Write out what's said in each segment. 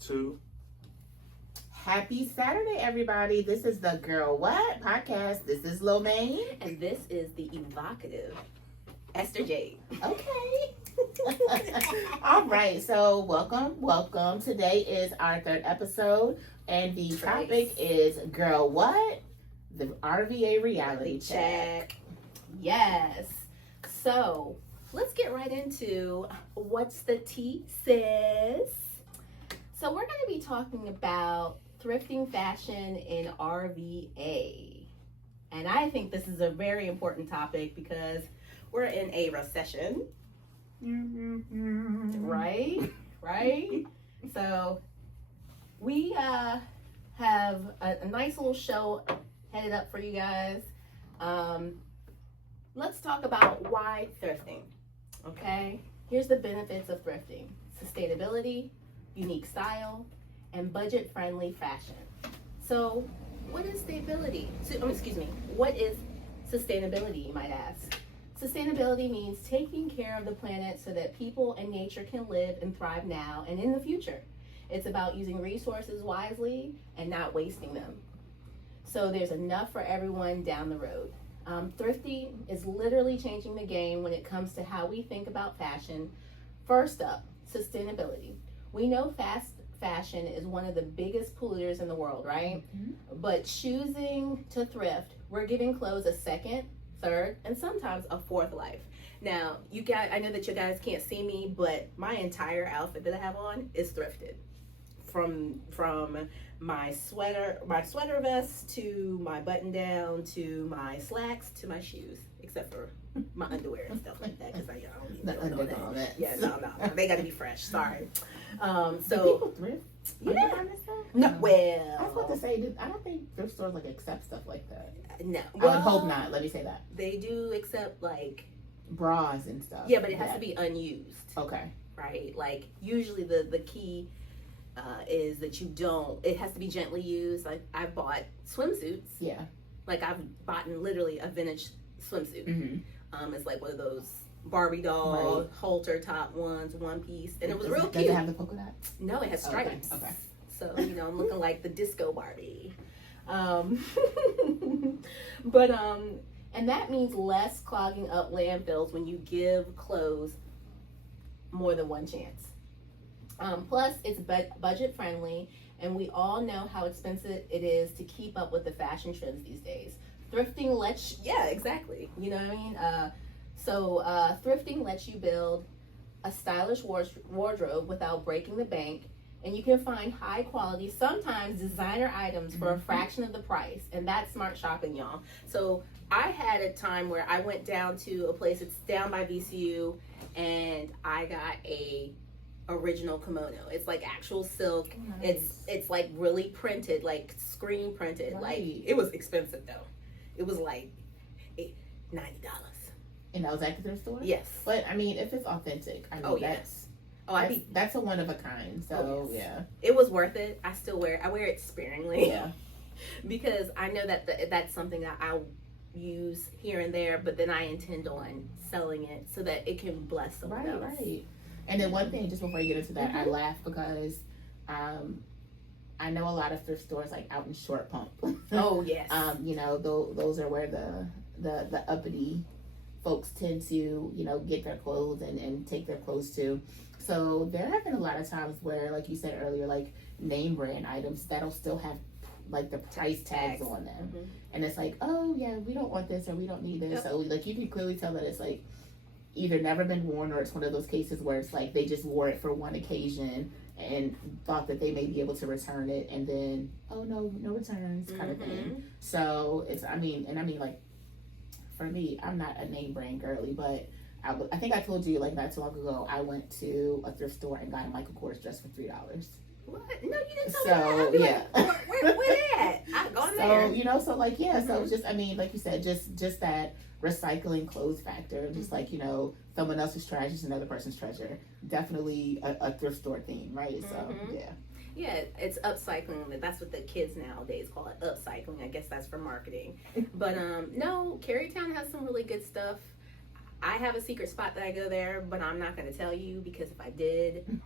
Two. Happy Saturday, everybody. This is the Girl What podcast. This is Lo Maine. And this is the evocative Esther Jade. Okay. All right. So welcome. Today is our third episode. And the topic is Girl What? The RVA reality check. Yes. So let's get right into what's the tea, sis. So we're going to be talking about thrifting fashion in RVA. And I think this is a very important topic because we're in a recession. Right? So we have a nice little show headed up for you guys. Let's talk about why thrifting. Okay? Here's the benefits of thrifting. Sustainability, unique style, and budget-friendly fashion. So, what is stability? What is sustainability, you might ask? Sustainability means taking care of the planet so that people and nature can live and thrive now and in the future. It's about using resources wisely and not wasting them. So there's enough for everyone down the road. Thrifting is literally changing the game when it comes to how we think about fashion. First up, sustainability. We know fast fashion is one of the biggest polluters in the world, right? Mm-hmm. But choosing to thrift, we're giving clothes a second, third, and sometimes a fourth life. Now, you guys, I know that you guys can't see me, but my entire outfit that I have on is thrifted. From my sweater vest to my button down to my slacks to my shoes, except for my underwear and stuff like that, because I don't need all that. Yeah, no, they got to be fresh. Sorry. Do people thrift? Yeah. No, well, I was about to say, I don't think thrift stores accept stuff like that. No, I would hope not. Let me say that they do accept bras and stuff. Yeah, but it has to be unused. Okay. Right. Like usually the key is that it has to be gently used. Like I've bought swimsuits. Yeah. Like I've bought literally a vintage swimsuit. Mm-hmm. It's like one of those Barbie doll halter top ones, one piece, and it was real cute. Does it have the polka dot? No, it has stripes. Okay. So I'm looking like the disco Barbie. But and that means less clogging up landfills when you give clothes more than one chance. Plus, it's budget friendly, and we all know how expensive it is to keep up with the fashion trends these days. Thrifting exactly. You know what I mean? Thrifting lets you build a stylish wardrobe without breaking the bank, and you can find high quality, sometimes designer items for a fraction of the price, and that's smart shopping, y'all. So I had a time where I went down to a place, it's down by VCU, and I got a original kimono. It's like actual silk. Nice. It's like really printed, like screen printed. Right. Like it was expensive though. It was like $90. And that was at the thrift store? Yes. But I mean, if it's authentic, that's a one of a kind. So yeah, it was worth it. I still wear it. I wear it sparingly. Yeah. Because I know that that's something that I'll use here and there, but then I intend on selling it so that it can bless someone else. Right. And then one thing, just before you get into that, I laugh because I know a lot of thrift stores like out in Short Pump. Oh yes. Those are where the uppity folks tend to, get their clothes and take their clothes to. So there have been a lot of times where, like you said earlier, like name brand items that'll still have like the price tags on them. Mm-hmm. And it's like, oh yeah, we don't want this or we don't need this. Yep. So like you can clearly tell that it's like either never been worn or it's one of those cases where it's like they just wore it for one occasion and thought that they may be able to return it, and then no returns kind of thing. So it's like for me, I'm not a name brand girly, but I think I told you like not too long ago I went to a thrift store and got a Michael Kors dress for $3. What? No, you didn't tell me that. Where they at? I've gone there. So it's just, like you said, just that recycling clothes factor, just like, someone else's trash is another person's treasure. Definitely a thrift store theme, right? So, yeah. Yeah, it's upcycling. That's what the kids nowadays call it, upcycling. I guess that's for marketing. But no, Carytown has some really good stuff. I have a secret spot that I go there, but I'm not going to tell you because if I did,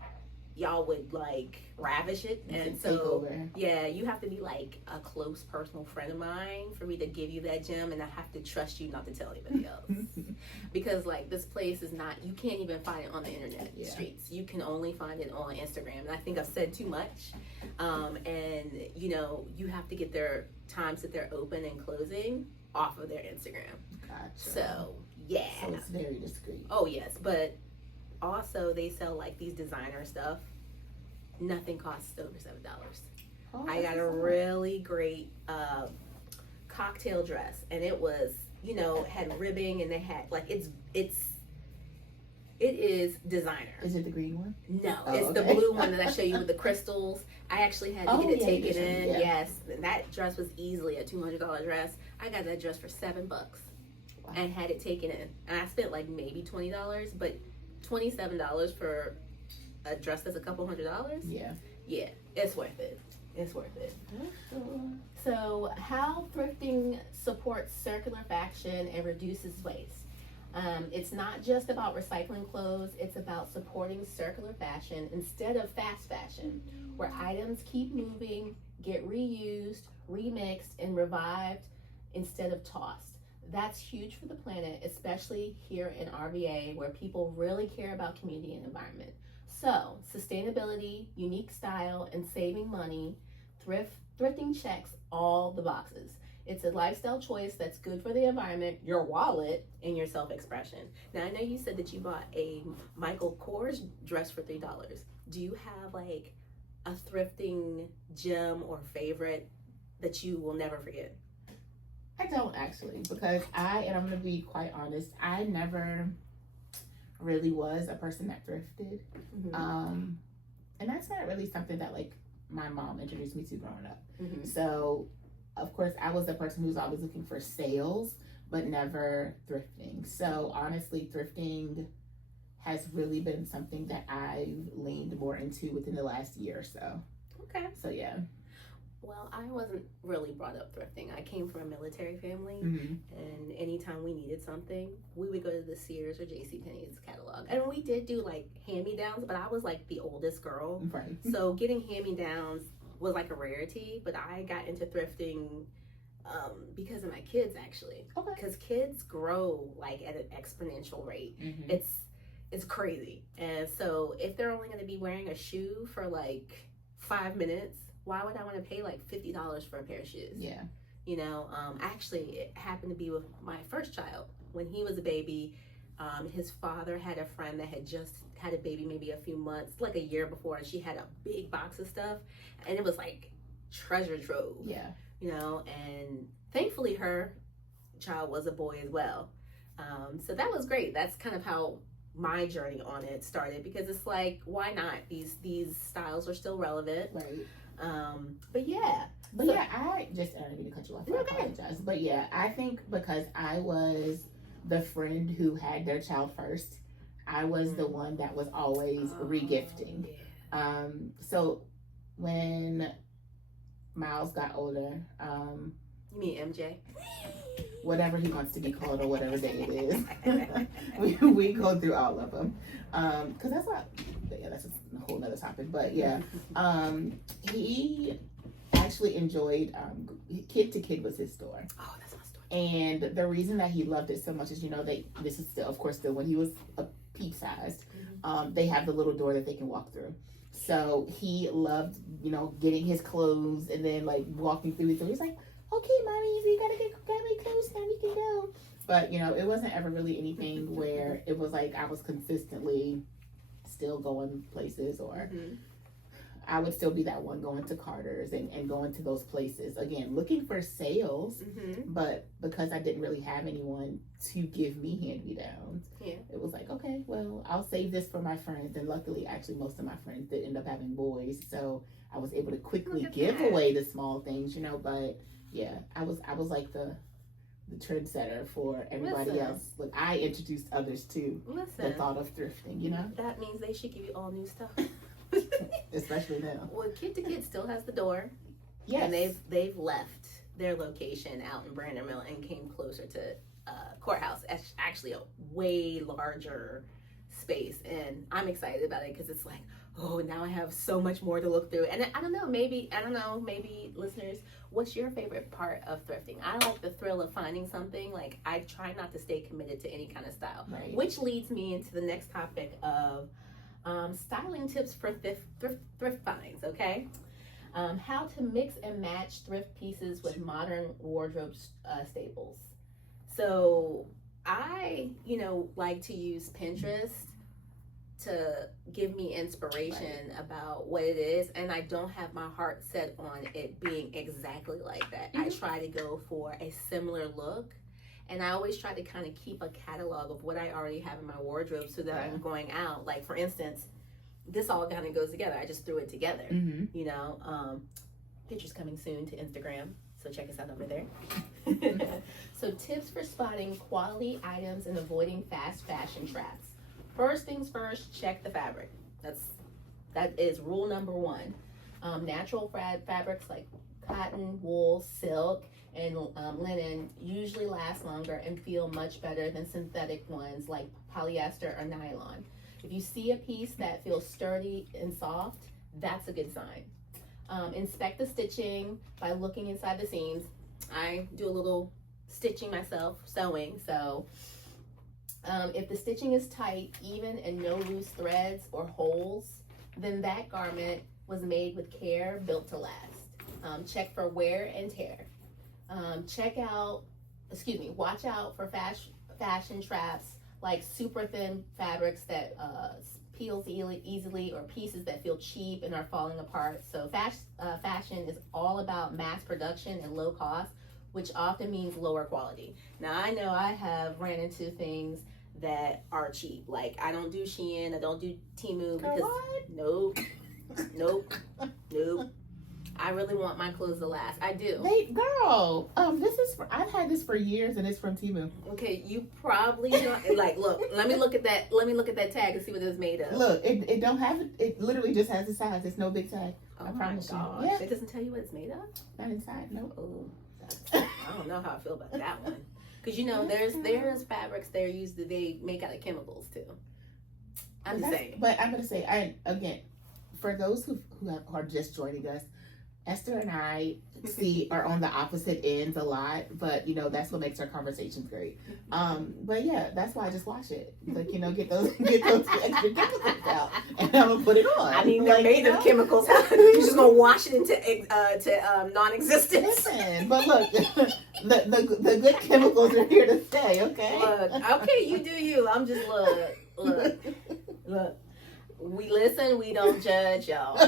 y'all would like ravish it. And Take so over. yeah, you have to be like a close personal friend of mine for me to give you that gem, and I have to trust you not to tell anybody else. Because like this place is not, you can't even find it on the internet streets. You can only find it on Instagram. And I think I've said too much. And you know, you have to get their times that they're open and closing off of their Instagram. Gotcha. So yeah. So it's very discreet. Oh yes, but also they sell like these designer stuff. Nothing costs over $7. Oh, I got a really great cocktail dress, and it was, you know, had ribbing, and they had like it is designer. Is it the green one? No, Oh, it's the okay. blue one that I show you with the crystals. I actually had to get it taken in. Yeah. Yes, that dress was easily a $200 dress. I got that dress for $7 and had it taken in. And I spent like maybe $20, but $27 for a dress that's a couple $100. Yeah. Yeah, it's worth it. It's worth it. Sure. So, how thrifting supports circular fashion and reduces waste. It's not just about recycling clothes, it's about supporting circular fashion instead of fast fashion, where items keep moving, get reused, remixed, and revived instead of tossed. That's huge for the planet, especially here in RVA, where people really care about community and environment. So, sustainability, unique style, and saving money, thrifting checks all the boxes. It's a lifestyle choice that's good for the environment, your wallet, and your self-expression. Now, I know you said that you bought a Michael Kors dress for $3. Do you have like a thrifting gem or favorite that you will never forget? I don't actually, because and I'm gonna be quite honest, I never really was a person that thrifted. Mm-hmm. And that's not really something that like my mom introduced me to growing up. Mm-hmm. So of course I was the person who's always looking for sales, but never thrifting. So honestly, thrifting has really been something that I've leaned more into within the last year or so. Okay. So yeah. Well, I wasn't really brought up thrifting. I came from a military family, Mm-hmm. and anytime we needed something, we would go to the Sears or JCPenney's catalog. And we did do like hand-me-downs, but I was like the oldest girl. Right. So getting hand-me-downs was like a rarity, but I got into thrifting because of my kids, actually. Okay. Because kids grow like at an exponential rate. Mm-hmm. It's crazy. And so if they're only going to be wearing a shoe for like 5 minutes, why would I want to pay like $50 for a pair of shoes? Yeah. You know, actually, it happened to be with my first child. When he was a baby, his father had a friend that had just had a baby maybe a few months, like a year before, and she had a big box of stuff, and it was like treasure trove. Yeah. You know, and thankfully her child was a boy as well. So that was great. That's kind of how my journey on it started, because it's like, why not? These styles are still relevant. Right. But yeah. But So- yeah, I don't mean to cut you off. I Okay. apologize. But yeah, I think because I was the friend who had their child first, I was the one that was always regifting. Yeah. So when Miles got older, You mean MJ? whatever he wants to be called or whatever day it is, we go through all of them. Because that's not, yeah, that's a whole nother topic. But yeah, he actually enjoyed Kid to Kid was his store. Oh, that's my story. And the reason that he loved it so much is, you know, this is still, of course, still when he was a peep sized, they have the little door that they can walk through. So he loved, you know, getting his clothes and then like walking through it. So he's like, okay, mommy, we gotta grab my clothes now, we can go. But, you know, it wasn't ever really anything where it was like I was consistently still going places, or I would still be that one going to Carter's and going to those places. Again, looking for sales, but because I didn't really have anyone to give me hand-me-downs, it was like, okay, well, I'll save this for my friends. And luckily, actually, most of my friends did end up having boys, so I was able to quickly give away the small things, you know. But yeah, I was like the trendsetter for everybody Listen. else. But I introduced others to the Listen, thought of thrifting, you know, that means they should give you all new stuff. especially now. Well, Kid to Kid still has the door. Yes. And they've left their location out in Brandon Mill and came closer to Courthouse. It's actually a way larger space, and I'm excited about it because it's like, oh, now I have so much more to look through. And I don't know, maybe listeners, what's your favorite part of thrifting? I like the thrill of finding something. Like, I try not to stay committed to any kind of style, Right. which leads me into the next topic of styling tips for thrift finds, okay? How to mix and match thrift pieces with modern wardrobe staples. So I, like to use Pinterest to give me inspiration about what it is, and I don't have my heart set on it being exactly like that. I try to go for a similar look, and I always try to kind of keep a catalog of what I already have in my wardrobe so that I'm going out. Like, for instance, this all kind of goes together. I just threw it together. Pictures coming soon to Instagram, so check us out over there. So tips for spotting quality items and avoiding fast fashion traps. First things first, check the fabric. That is rule number one. Natural fabrics like cotton, wool, silk, and linen usually last longer and feel much better than synthetic ones like polyester or nylon. If you see a piece that feels sturdy and soft, that's a good sign. Inspect the stitching by looking inside the seams. I do a little stitching myself, sewing, so if the stitching is tight, even, and no loose threads or holes, then that garment was made with care, built to last. Check for wear and tear. Watch out for fashion traps like super thin fabrics that peels easily, or pieces that feel cheap and are falling apart. So fashion is all about mass production and low cost, which often means lower quality. Now, I know I have ran into things that are cheap. Like, I don't do Shein, I don't do Temu because nope. I really want my clothes to last. I do. Wait, girl. I've had this for years, and it's from Temu. Okay, you probably don't. Like, look. Let me look at that. Let me look at that tag and see what it's made of. Look, it don't have it. It literally just has the size. It's no big tag. I promise you. Yeah. It doesn't tell you what it's made of. Not inside. No. Oh, I don't know how I feel about that one. Because there's fabrics they make out of chemicals too. I'm just saying. But I'm gonna say, for those who are just joining us, Esther and I are on the opposite ends a lot, but that's what makes our conversations great. But yeah, that's why I just wash it. Like, get those extra chemicals out, and I'm gonna put it on. I mean, they're made of chemicals. You're just gonna wash it into non-existence. Listen, but look, the good chemicals are here to stay. Okay. Look, okay, you do you. I'm just look. We listen, we don't judge, y'all.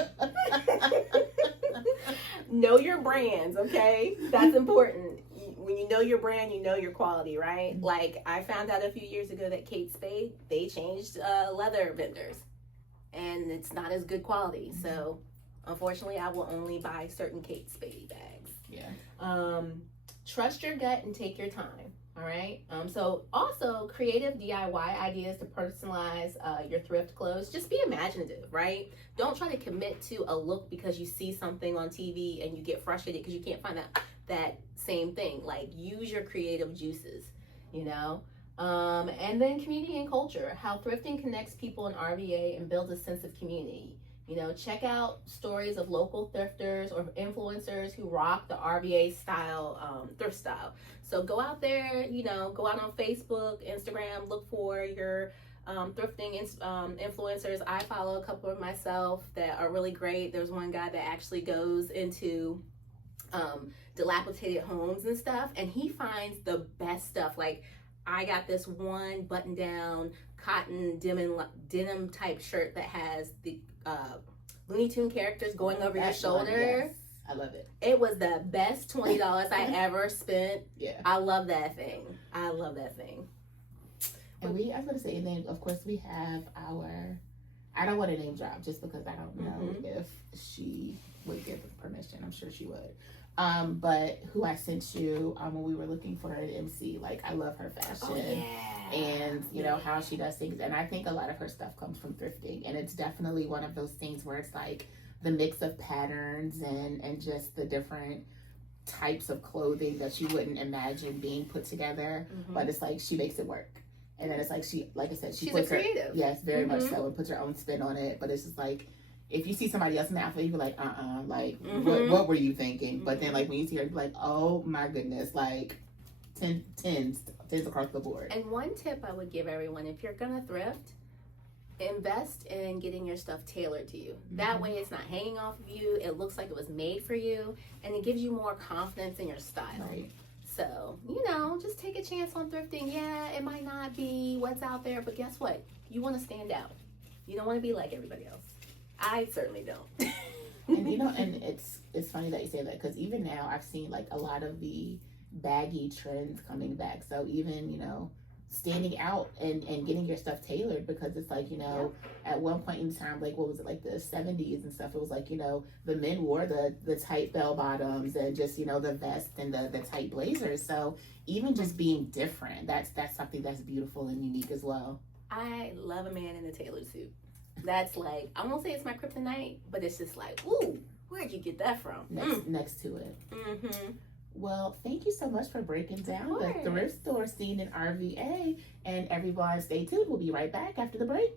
Know your brands, okay? That's important. When you know your brand, you know your quality, right? Like, I found out a few years ago that Kate Spade, they changed leather vendors, and it's not as good quality. So, unfortunately, I will only buy certain Kate Spade bags. Yeah. Trust your gut and take your time. All right. So also creative DIY ideas to personalize your thrift clothes. Just be imaginative, right? Don't try to commit to a look because you see something on TV and you get frustrated because you can't find that same thing. Like, use your creative juices, and then community and culture. How thrifting connects people in RVA and builds a sense of community. Check out stories of local thrifters or influencers who rock the RVA style, thrift style. So go out there, go out on Facebook, Instagram, look for your thrifting influencers. I follow a couple of myself that are really great. There's one guy that actually goes into dilapidated homes and stuff, and he finds the best stuff. Like, I got this one button down cotton denim type shirt that has the Looney Tune characters going over your shoulder. Yes. I love it. It was the best $20 I ever spent. Yeah. I love that thing. And I was going to say, and then of course we have I don't want to name drop just because I don't know if she would give permission. I'm sure she would. But who I sent you when we were looking for an MC, like, I love her fashion. Oh, yeah. And how she does things, and I think a lot of her stuff comes from thrifting, and it's definitely one of those things where it's like the mix of patterns and just the different types of clothing that you wouldn't imagine being put together, but it's like she makes it work. And then it's like she's puts a creative. Yes, very much so, and puts her own spin on it. But it's just like, if you see somebody else's outfit, you be like, like, Mm-hmm. what were you thinking? But then, like, when you see her, you be like, oh my goodness, like, tens across the board. And one tip I would give everyone, if you're gonna thrift, invest in getting your stuff tailored to you. That way it's not hanging off of you, it looks like it was made for you, and it gives you more confidence in your style. Right. So, you know, just take a chance on thrifting. Yeah, it might not be what's out there, but guess what? You want to stand out. You don't want to be like everybody else. I certainly don't. And you know, and it's funny that you say that, because even now I've seen like a lot of the baggy trends coming back. So even, you know, standing out and getting your stuff tailored, because it's like, you know, at one point in time, like, what was it, like the 70s and stuff, it was like, you know, the men wore the tight bell bottoms and just, you know, the vest and the tight blazers. So even just being different, that's something that's beautiful and unique as well. I love a man in a tailored suit. That's like, I won't say it's my kryptonite, but it's just like, ooh, where'd you get that from? Next to it. Mm-hmm. Well, thank you so much for breaking down Of the course. thrift store scene in RVA. And everyone, stay tuned. We'll be right back after the break.